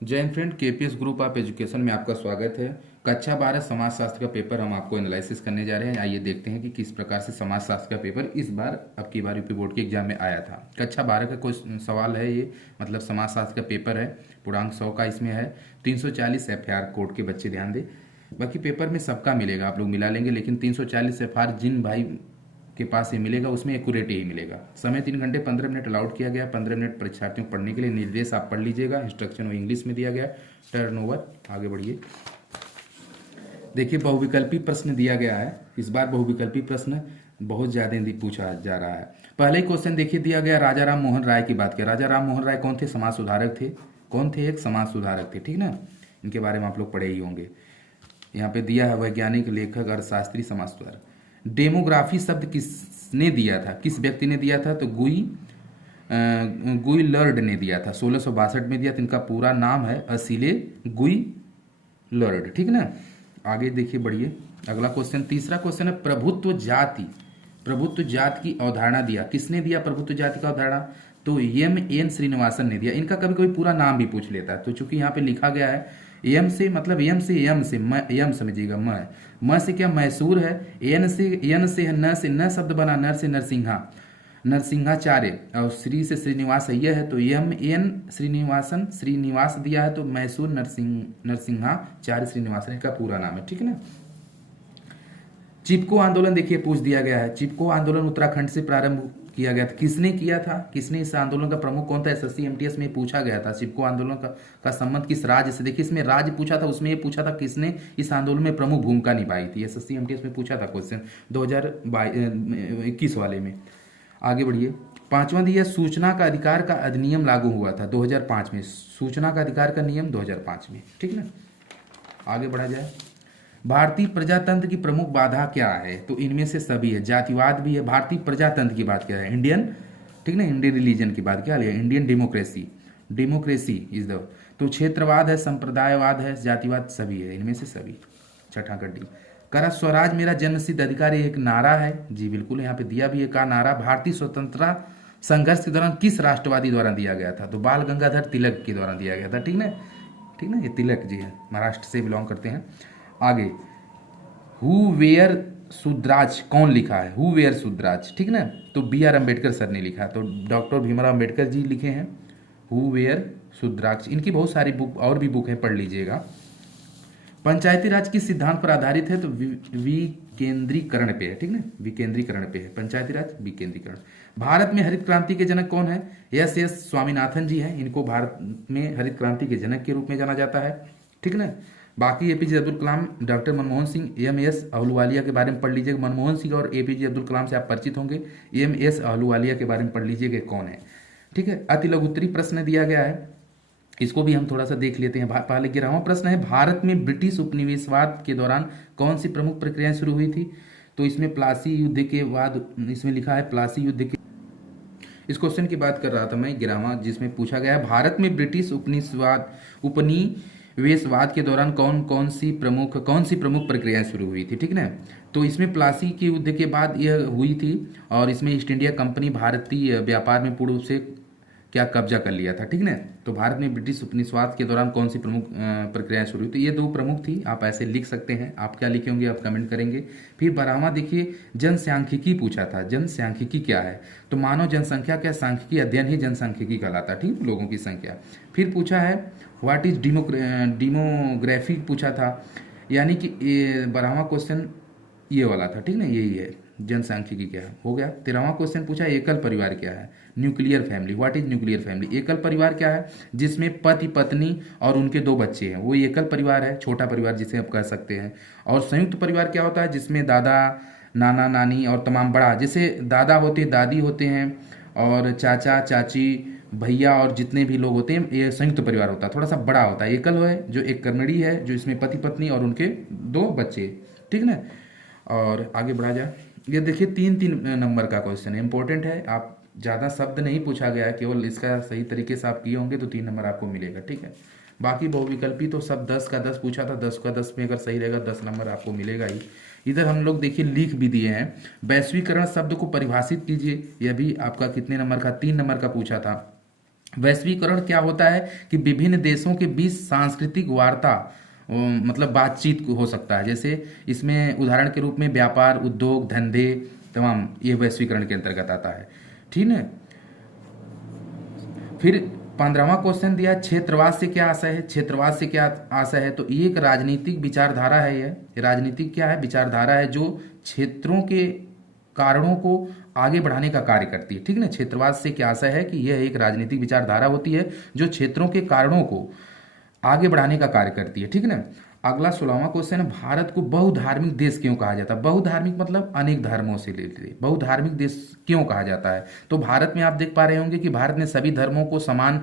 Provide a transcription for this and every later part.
जय Hind friend, KPS group of education में आपका स्वागत है। कक्षा 12 समाजशास्त्र का पेपर हम आपको एनालिसिस करने जा रहे हैं। आइए देखते हैं कि किस प्रकार से समाजशास्त्र का पेपर इस बार अब की बार यूपी बोर्ड के एग्जाम में आया था। कक्षा 12 का कोई सवाल है, ये मतलब समाजशास्त्र का पेपर है। पूर्णांक 100 का इसमें है। 340 एफआर कोड के बच्चे ध्यान दें। बाकी पेपर में सबका मिलेगा, आप लोग मिला लेंगे, लेकिन 340 एफआर जिन भाई के पास ये मिलेगा उसमें एक्यूरेट ही मिलेगा। समय 3 घंटे 15 मिनट अलाउड किया गया। 15 मिनट परीक्षार्थियों को पढ़ने के लिए। निर्देश आप पढ़ लीजिएगा, इंस्ट्रक्शन वो इंग्लिश में दिया गया। टर्नओवर, आगे बढ़िए। देखिए, बहुविकल्पी प्रश्न दिया गया है। इस बार बहुविकल्पी प्रश्न बहुत ज़्यादा पूछा जा रहा है। पहले ही क्वेश्चन देखिए दिया गया, राजा राम मोहन राय की बात करें। राजा राम मोहन राय कौन थे? समाज सुधारक थे। कौन थे? एक समाज सुधारक थे, ठीक ना। इनके बारे में आप लोग पढ़े ही होंगे। यहाँ पे दिया है वैज्ञानिक, लेखक, अर्थशास्त्री, समाज सुधारक। डेमोग्राफी शब्द किसने दिया था? किस व्यक्ति ने दिया था? तो गुई लर्ड ने दिया था। 1662 में दिया था। इनका पूरा नाम है असीले गुई लर्ड, ठीक ना। आगे देखिए, बढ़िए। अगला क्वेश्चन, तीसरा क्वेश्चन है प्रभुत्व जाति। प्रभुत्व जाति की अवधारणा दिया। किसने दिया प्रभुत्व जाति का अवधारणा? तो एम एन श्रीनिवासन ने दिया। इनका कभी कभी पूरा नाम भी पूछ लेता है, तो चूंकि यहाँ पे लिखा गया है एम से, मतलब एम से एम समझिएगा। म से क्या? मैसूर है। एन से है, न शब्द बना, नर से नरसिंहा, नरसिंहाचार्य, और श्री से श्रीनिवास अय्यर है, तो एम एन श्रीनिवासन, श्रीनिवास दिया है, तो मैसूर नरसिंहाचार्य श्रीनिवासन इनका पूरा नाम है, ठीक है ना। चिपको आंदोलन देखिए पूछ दिया गया है। चिपको आंदोलन उत्तराखंड से प्रारंभ किया गया था। किसने किया था? किसने? इस आंदोलन का प्रमुख कौन था? एसएससी एमटीएस में पूछा गया था। चिपको आंदोलन का संबंध किस राज्य से? देखिए, इसमें राज्य पूछा था, उसमें ये पूछा था किसने इस आंदोलन में प्रमुख भूमिका निभाई थी। एसएससी एमटीएस में पूछा था क्वेश्चन 2021 वाले में। आगे बढ़िए। पांचवा दिया, सूचना का अधिकार का अधिनियम लागू हुआ था 2005 में। सूचना का अधिकार का नियम 2005 में, ठीक ना। आगे बढ़ा जाए। भारतीय प्रजातंत्र की प्रमुख बाधा क्या है? तो इनमें से सभी है। जातिवाद भी है। भारतीय प्रजातंत्र की बात क्या है? इंडियन, ठीक ना, इंडियन रिलीजन की बात क्या है? Indian democracy, democracy is the. तो क्षेत्रवाद है, संप्रदायवाद है, जातिवाद, सभी है, इनमें से सभी। छठा कड्डी। करा स्वराज मेरा जन्मसिद्ध अधिकार, ये एक नारा है। जी बिल्कुल, यहाँ पे दिया भी है का नारा। भारतीय स्वतंत्रता संघर्ष के दौरान किस राष्ट्रवादी द्वारा दिया गया था? तो बाल गंगाधर तिलक के द्वारा दिया गया था, ठीक ना, ठीक ना। ये तिलक जी है, महाराष्ट्र से बिलोंग करते हैं। आगे, हु वेयर सुद्राज कौन लिखा है? हु वेयर सुद्राज, ठीक ना। तो बी आर अम्बेडकर सर ने लिखा, तो डॉक्टर भीमराव अम्बेडकर जी लिखे हैं हु वेयर सुद्राज। इनकी बहुत सारी बुक और भी बुक है, पढ़ लीजिएगा। पंचायती राज किस सिद्धांत पर आधारित है? तो विकेंद्रीकरण पे है, ठीक ना, विकेंद्रीकरण पे है पंचायती राज, विकेंद्रीकरण। भारत में हरित क्रांति के जनक कौन है? एस एस स्वामीनाथन जी हैं। इनको भारत में हरित क्रांति के जनक के रूप में जाना जाता है, ठीक ना। बाकी APJ Abdul Kalam, doctor Manmohan Singh, M S Ahluwalia के बारे में पढ़ लीजिएगा। मनमोहन सिंह और एपीजे अब्दुल कलाम से आप परिचित होंगे। एम एस अहलूवालिया के बारे में पढ़ लीजिएगा कौन है, ठीक है। अति लघु उत्तरी प्रश्न दिया गया है, इसको भी हम थोड़ा सा देख लेते हैं। पहले 11वां प्रश्न है, भारत में ब्रिटिश उपनिवेशवाद के दौरान कौन सी प्रमुख प्रक्रियाएं शुरू हुई थी? तो इसमें प्लासी युद्ध के बाद, इसमें लिखा है प्लासी युद्ध के। इस क्वेश्चन की बात कर रहा था मैं, 11वां, जिसमें पूछा गया है भारत में ब्रिटिश उपनिवेशवाद के दौरान कौन सी प्रमुख प्रक्रियाएं शुरू हुई थी, ठीक ना। तो इसमें प्लासी के युद्ध के बाद यह हुई थी, और इसमें ईस्ट इंडिया कंपनी भारतीय व्यापार में पूर्ण रूप से क्या कब्जा कर लिया था, ठीक ना। तो भारत में ब्रिटिश उपनिवेशवाद के दौरान कौन सी प्रमुख प्रक्रियाएं शुरू हुई? तो ये दो प्रमुख थी, आप ऐसे लिख सकते हैं। आप क्या लिखे होंगे आप कमेंट करेंगे। फिर 12वां देखिए, जनसांख्यिकी पूछा था। जनसांख्यिकी क्या है? तो मानव जनसंख्या क्या? सांख्यिकी अध्ययन ही जनसांख्यिकी कहलाता, ठीक, लोगों की संख्या। फिर पूछा है व्हाट इज डेमोग्राफी पूछा था, यानी कि 12वां क्वेश्चन ये वाला था, ठीक ना, यही है जनसांख्यिकी क्या है, हो गया। 13वां क्वेश्चन पूछा एकल परिवार क्या है? Nuclear family, what is nuclear family? एकल परिवार क्या है? जिसमें पति पत्नी और उनके 2 बच्चे हैं, वो एकल परिवार है, छोटा परिवार जिसे आप कह सकते हैं। और संयुक्त परिवार क्या होता है? जिसमें दादा, नाना, नानी और तमाम बड़ा, जैसे दादा होते, दादी होते हैं, और चाचा, चाची, भैया और जितने भी लोग होते हैं, ये संयुक्त परिवार होता है, थोड़ा सा बड़ा होता है। एकल है जो एक कर्मणी है, जो इसमें पति पत्नी और उनके 2 बच्चे, ठीक ना। और आगे बढ़ा जाए। ये देखिए 3-3 नंबर का क्वेश्चन है, इंपॉर्टेंट है। आप ज़्यादा शब्द नहीं पूछा गया है, केवल इसका सही तरीके से आप किए होंगे तो 3 नंबर आपको मिलेगा, ठीक है। बाकी बहुविकल्पी तो सब 10 का 10 पूछा था, 10 का 10 में अगर सही रहेगा 10 नंबर आपको मिलेगा ही। इधर हम लोग देखिए लिख भी दिए हैं। वैश्वीकरण शब्द को परिभाषित कीजिए, यह भी आपका कितने नंबर का? 3 नंबर का पूछा था। वैश्वीकरण क्या होता है कि विभिन्न देशों के बीच सांस्कृतिक वार्ता मतलब बातचीत हो सकता है। जैसे इसमें उदाहरण के रूप में व्यापार, उद्योग, धंधे तमाम, ये वैश्वीकरण के अंतर्गत आता है। ठीक है। फिर 15वां क्वेश्चन दिया, क्षेत्रवाद से क्या आशय है। क्षेत्रवाद से क्या आशय है, तो ये एक राजनीतिक विचारधारा है। ये राजनीतिक क्या है, विचारधारा है जो क्षेत्रों के कारणों को आगे बढ़ाने का कार्य करती है। ठीक है ना। क्षेत्रवाद से क्या आशय है कि यह एक राजनीतिक विचारधारा होती है जो क्षेत्रों के कारणों को आगे बढ़ाने का कार्य करती है। ठीक है ना। अगला 16वां क्वेश्चन है, भारत को बहुधार्मिक देश क्यों कहा जाता है। बहुधार्मिक मतलब अनेक धर्मों से रिलेटेड, बहुधार्मिक देश क्यों कहा जाता है। तो भारत में आप देख पा रहे होंगे कि भारत में सभी धर्मों को समान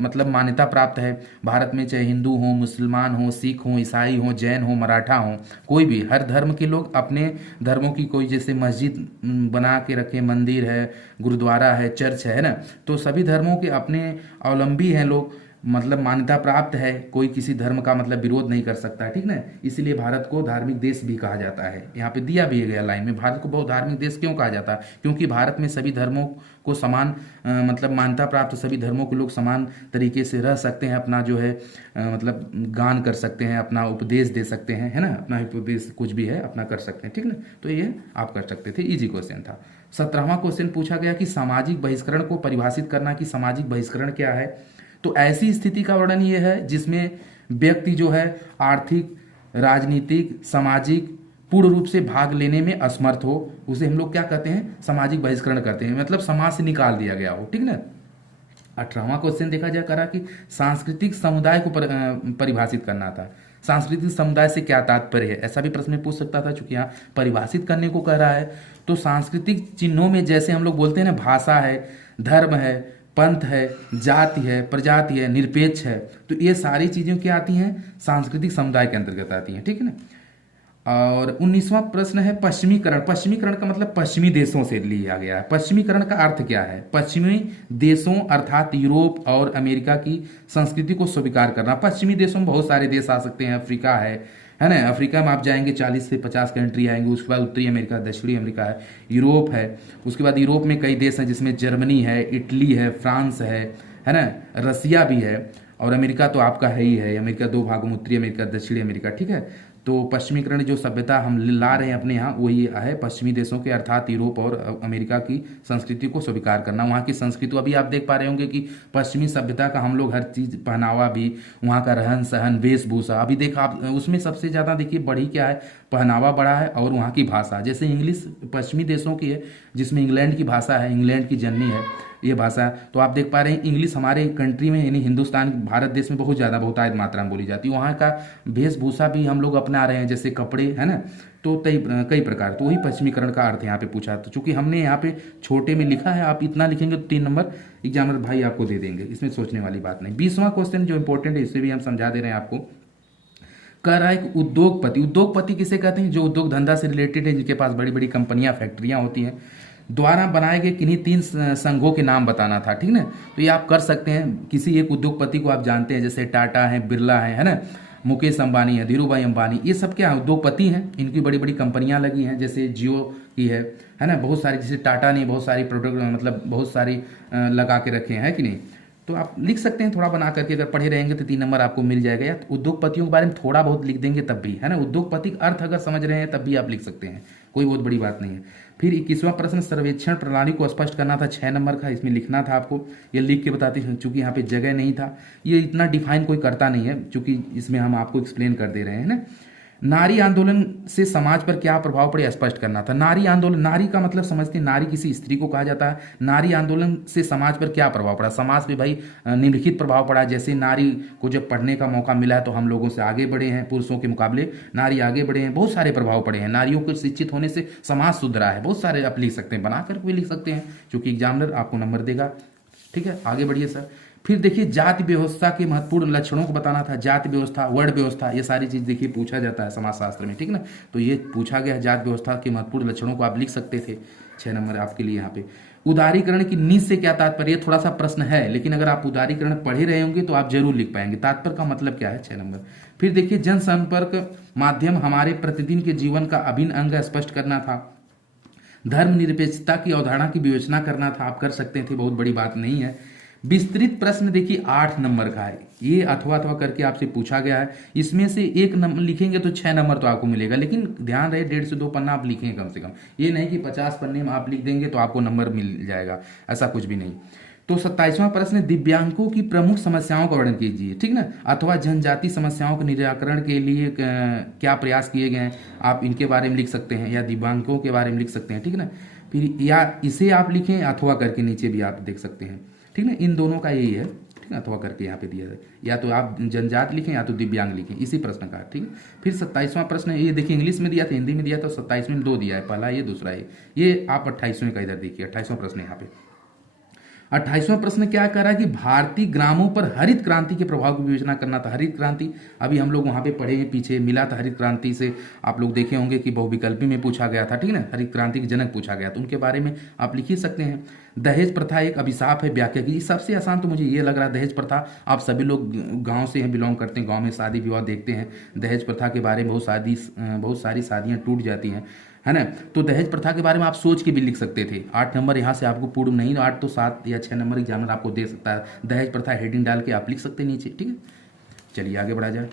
मतलब मान्यता प्राप्त है। भारत में चाहे हिंदू हो, मुसलमान हो, सिख हो, ईसाई हो, जैन हो, मराठा हो, कोई भी, हर धर्म के लोग अपने धर्मों की, कोई जैसे मस्जिद बना के रखे, मंदिर है, गुरुद्वारा है, चर्च है ना, तो सभी धर्मों के अपने अवलंबी हैं लोग, मतलब मान्यता प्राप्त है। कोई किसी धर्म का मतलब विरोध नहीं कर सकता है। ठीक ना। इसलिए भारत को धार्मिक देश भी कहा जाता है। यहाँ पे दिया भी गया लाइन में, भारत को बहुधार्मिक देश क्यों कहा जाता है, क्योंकि भारत में सभी धर्मों को समान मतलब मान्यता प्राप्त, सभी धर्मों के लोग समान तरीके से रह सकते हैं, अपना जो है मतलब गान कर सकते हैं, अपना उपदेश दे सकते हैं, है ना, अपना उपदेश कुछ भी है अपना कर सकते हैं। ठीक ना। तो ये आप कर सकते थे, इजी क्वेश्चन था। 17वां क्वेश्चन पूछा गया कि सामाजिक बहिष्करण को परिभाषित करना, कि सामाजिक बहिष्करण क्या है। तो ऐसी स्थिति का वर्णन ये है जिसमें व्यक्ति जो है आर्थिक, राजनीतिक, सामाजिक पूर्ण रूप से भाग लेने में असमर्थ हो, उसे हम लोग क्या कहते हैं, सामाजिक बहिष्करण करते हैं, मतलब समाज से निकाल दिया गया हो। ठीक ना। 18वां क्वेश्चन देखा जाए करा कि सांस्कृतिक समुदाय को परिभाषित करना था। सांस्कृतिक समुदाय से क्या तात्पर्य है, ऐसा भी प्रश्न में पूछ सकता था। चूंकि यहाँ परिभाषित करने को कह रहा है, तो सांस्कृतिक चिन्हों में जैसे हम लोग बोलते हैं ना, भाषा है, धर्म है, पंथ है, जाति है, प्रजाति है, निरपेक्ष है, तो ये सारी चीज़ें क्या आती हैं, सांस्कृतिक समुदाय के अंतर्गत आती हैं। ठीक है ना। और 19वां प्रश्न है पश्चिमीकरण। पश्चिमीकरण का मतलब पश्चिमी देशों से लिया गया है। पश्चिमीकरण का अर्थ क्या है, पश्चिमी देशों अर्थात यूरोप और अमेरिका की संस्कृति को स्वीकार करना। पश्चिमी देशों में बहुत सारे देश आ सकते हैं, अफ्रीका है ना, अफ्रीका में आप जाएंगे 40 से 50 कंट्री आएंगे। उसके बाद उत्तरी अमेरिका, दक्षिणी अमेरिका है, यूरोप है। उसके बाद यूरोप में कई देश हैं जिसमें जर्मनी है, इटली है, फ्रांस है ना, रसिया भी है, और अमेरिका तो आपका है ही है। अमेरिका 2 भागों में, उत्तरी अमेरिका, दक्षिणी अमेरिका। ठीक है। तो पश्चिमीकरण जो सभ्यता हम ला रहे हैं अपने यहाँ, वही है पश्चिमी देशों के अर्थात यूरोप और अमेरिका की संस्कृति को स्वीकार करना। वहाँ की संस्कृति अभी आप देख पा रहे होंगे कि पश्चिमी सभ्यता का हम लोग हर चीज़, पहनावा भी, वहाँ का रहन सहन, वेशभूषा, अभी देखा आप, उसमें सबसे ज़्यादा देखिए बड़ी क्या है, पहनावा बड़ा है, और वहाँ की भाषा। जैसे इंग्लिश पश्चिमी देशों की है, जिसमें इंग्लैंड की भाषा है, इंग्लैंड की जननी है ये भाषा। तो आप देख पा रहे हैं इंग्लिश हमारे कंट्री में, यानी हिंदुस्तान, भारत देश में बहुत ज़्यादा, बहुतायत मात्रा में बोली जाती है। वहाँ का वेशभूषा भी हम लोग अपना रहे हैं, जैसे कपड़े, है ना, तो कई प्रकार। तो वही पश्चिमीकरण का अर्थ यहाँ पे पूछा। तो चूंकि हमने यहाँ पे छोटे में लिखा है, आप इतना लिखेंगे तो 3 नंबर एग्जामिनर भाई आपको दे देंगे, इसमें सोचने वाली बात नहीं। 20वां क्वेश्चन जो इंपॉर्टेंट है, इसे भी हम समझा दे रहे हैं आपको। कह रहा है कि उद्योगपति, उद्योगपति किसे कहते हैं, जो उद्योग धंधा से रिलेटेड है, जिनके पास बड़ी बड़ी कंपनियां, फैक्ट्रियां होती हैं, द्वारा बनाए गए किन्हीं 3 संघों के नाम बताना था। ठीक ना। तो ये आप कर सकते हैं। किसी एक उद्योगपति को आप जानते हैं, जैसे टाटा है, बिरला है ना, मुकेश अंबानी है, धीरू भाई अंबानी, ये सब क्या है, उद्योगपति हैं। इनकी बड़ी बड़ी कंपनियां लगी हैं, जैसे जियो की है ना, बहुत सारी, जैसे टाटा ने बहुत सारी प्रोडक्ट, मतलब बहुत सारी लगा के रखे हैं, कि नहीं। तो आप लिख सकते हैं थोड़ा बना करके, अगर पढ़े रहेंगे तो 3 नंबर आपको मिल जाएगा। या तो उद्योगपतियों के बारे में थोड़ा बहुत लिख देंगे तब भी, है ना, उद्योगपति का अर्थ अगर समझ रहे हैं तब भी आप लिख सकते हैं, कोई बहुत बड़ी बात नहीं है। फिर 21वां प्रश्न, सर्वेक्षण प्रणाली को स्पष्ट करना था, 6 नंबर का, इसमें लिखना था आपको। ये लिख के बताते हैं, चूंकि यहाँ पे जगह नहीं था, ये इतना डिफाइन कोई करता नहीं है, चूंकि इसमें हम आपको एक्सप्लेन कर दे रहे हैं ना। नारी आंदोलन से समाज पर क्या प्रभाव पड़े, स्पष्ट करना था। नारी आंदोलन, नारी का मतलब समझते हैं, नारी किसी स्त्री को कहा जाता है। नारी आंदोलन से समाज पर क्या प्रभाव पड़ा, समाज पे भाई निम्नलिखित प्रभाव पड़ा। जैसे नारी को जब पढ़ने का मौका मिला है तो हम लोगों से आगे बढ़े हैं, पुरुषों के मुकाबले नारी आगे बढ़े हैं, बहुत सारे प्रभाव पड़े हैं। नारियों को शिक्षित होने से समाज सुधरा है, बहुत सारे आप लिख सकते हैं, बना कर भी लिख सकते हैं, क्योंकि एग्जामिनर आपको नंबर देगा। ठीक है, आगे बढ़िए सर। फिर देखिए जाति व्यवस्था के महत्वपूर्ण लक्षणों को बताना था। जाति व्यवस्था, वर्ण व्यवस्था, ये सारी चीज़ देखिए पूछा जाता है समाजशास्त्र में, ठीक ना। तो ये पूछा गया, जाति व्यवस्था के महत्वपूर्ण लक्षणों को आप लिख सकते थे। 6 नंबर आपके लिए यहाँ पे। उदारीकरण की नींद से क्या तात्पर्य, थोड़ा सा प्रश्न है, लेकिन अगर आप उदारीकरण पढ़े रहे होंगे तो आप जरूर लिख पाएंगे। तात्पर्य का मतलब क्या है, 6 नंबर। फिर देखिए जनसंपर्क माध्यम हमारे प्रतिदिन के जीवन का अभिन्न अंग स्पष्ट करना था। धर्मनिरपेक्षता की अवधारणा की विवेचना करना था, आप कर सकते थे, बहुत बड़ी बात नहीं है। विस्तृत प्रश्न देखिए 8 नंबर का है, ये अथवा अथवा करके आपसे पूछा गया है। इसमें से 1 नंबर लिखेंगे तो 6 नंबर तो आपको मिलेगा, लेकिन ध्यान रहे 1.5 से 2 पन्ना आप लिखेंगे कम से कम। ये नहीं कि 50 पन्ने में आप लिख देंगे तो आपको नंबर मिल जाएगा, ऐसा कुछ भी नहीं। तो 27वां प्रश्न, दिव्यांगों की प्रमुख समस्याओं का वर्णन कीजिए, ठीक ना, अथवा जनजाति समस्याओं के निराकरण के लिए क्या प्रयास किए गए हैं, आप इनके बारे में लिख सकते हैं, या दिव्यांगों के बारे में लिख सकते हैं, ठीक ना। फिर या इसे आप लिखें अथवा करके नीचे भी आप देख सकते हैं, ठीक ना, इन दोनों का यही है, ठीक है, अथवा करके यहाँ पे दिया है, या तो आप जनजाति लिखें या तो दिव्यांग लिखें, इसी प्रश्न का, ठीक है। फिर 27वां प्रश्न, ये देखिए इंग्लिश में दिया था, हिंदी में दिया था, 27वें में 2 दिया है, पहला ये दूसरा ये आप 28वें का इधर देखिए, 28वां प्रश्न यहाँ पे। 28वां प्रश्न क्या कर रहा है कि भारतीय ग्रामों पर हरित क्रांति के प्रभाव की विवेचना करना था। हरित क्रांति अभी हम लोग वहां पे पढ़े हैं, पीछे मिला था हरित क्रांति से, आप लोग देखे होंगे कि बहुविकल्पी में पूछा गया था, ठीक है ना, हरित क्रांति के जनक पूछा गया, तो उनके बारे में आप लिख ही सकते हैं। दहेज प्रथा एक अभिशाप है, व्याख्या की। सबसे आसान तो मुझे ये लग रहा है दहेज प्रथा, आप सभी लोग गांव से हैं, बिलोंग करते हैं, गांव में शादी विवाह देखते हैं, दहेज प्रथा के बारे में बहुत सारी शादियां टूट जाती हैं, है ना। तो दहेज प्रथा के बारे में आप सोच के भी लिख सकते थे। 8 नंबर यहाँ से आपको पूर्ण नहीं, 8 तो 7 या 6 नंबर एग्जामिनर आपको दे सकता है। दहेज प्रथा हेडिंग डाल के आप लिख सकते हैं नीचे, ठीक है। चलिए आगे बढ़ा जाए।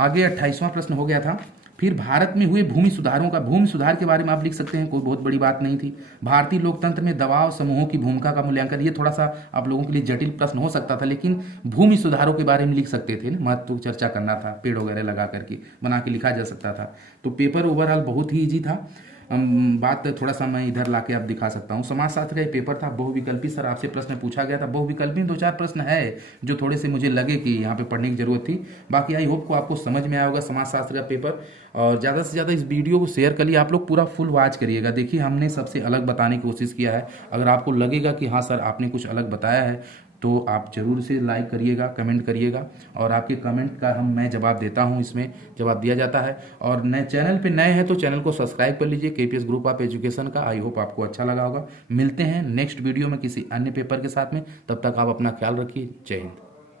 आगे 28वां प्रश्न हो गया था। फिर भारत में हुए भूमि सुधार के बारे में आप लिख सकते हैं, कोई बहुत बड़ी बात नहीं थी। भारतीय लोकतंत्र में दबाव समूहों की भूमिका का मूल्यांकन, ये थोड़ा सा आप लोगों के लिए जटिल प्रश्न हो सकता था, लेकिन भूमि सुधारों के बारे में लिख सकते थे ना, महत्व चर्चा करना था, पेड़ वगैरह लगा करके बना के लिखा जा सकता था। तो पेपर ओवरऑल बहुत ही ईजी था। बात थोड़ा सा मैं इधर लाके आप दिखा सकता हूँ। समाजशास्त्र का ये पेपर था, बहुविकल्पी सर आपसे प्रश्न पूछा गया था। बहुविकल्पी में 2-4 प्रश्न है जो थोड़े से मुझे लगे कि यहाँ पे पढ़ने की जरूरत थी। बाकी आई होप को आपको समझ में आया होगा समाजशास्त्र का पेपर, और ज़्यादा से ज़्यादा इस वीडियो को शेयर करिए। आप लोग पूरा फुल वॉच करिएगा। देखिए हमने सबसे अलग बताने की कोशिश किया है। अगर आपको लगेगा कि हाँ सर आपने कुछ अलग बताया है तो आप जरूर से लाइक करिएगा, कमेंट करिएगा, और आपके कमेंट का मैं जवाब देता हूं, इसमें जवाब दिया जाता है। और नए चैनल पे नए हैं तो चैनल को सब्सक्राइब कर लीजिए, केपीएस ग्रुप ऑफ एजुकेशन का। आई होप आपको अच्छा लगा होगा। मिलते हैं नेक्स्ट वीडियो में किसी अन्य पेपर के साथ में, तब तक आप अपना ख्याल रखिए। जय हिंद।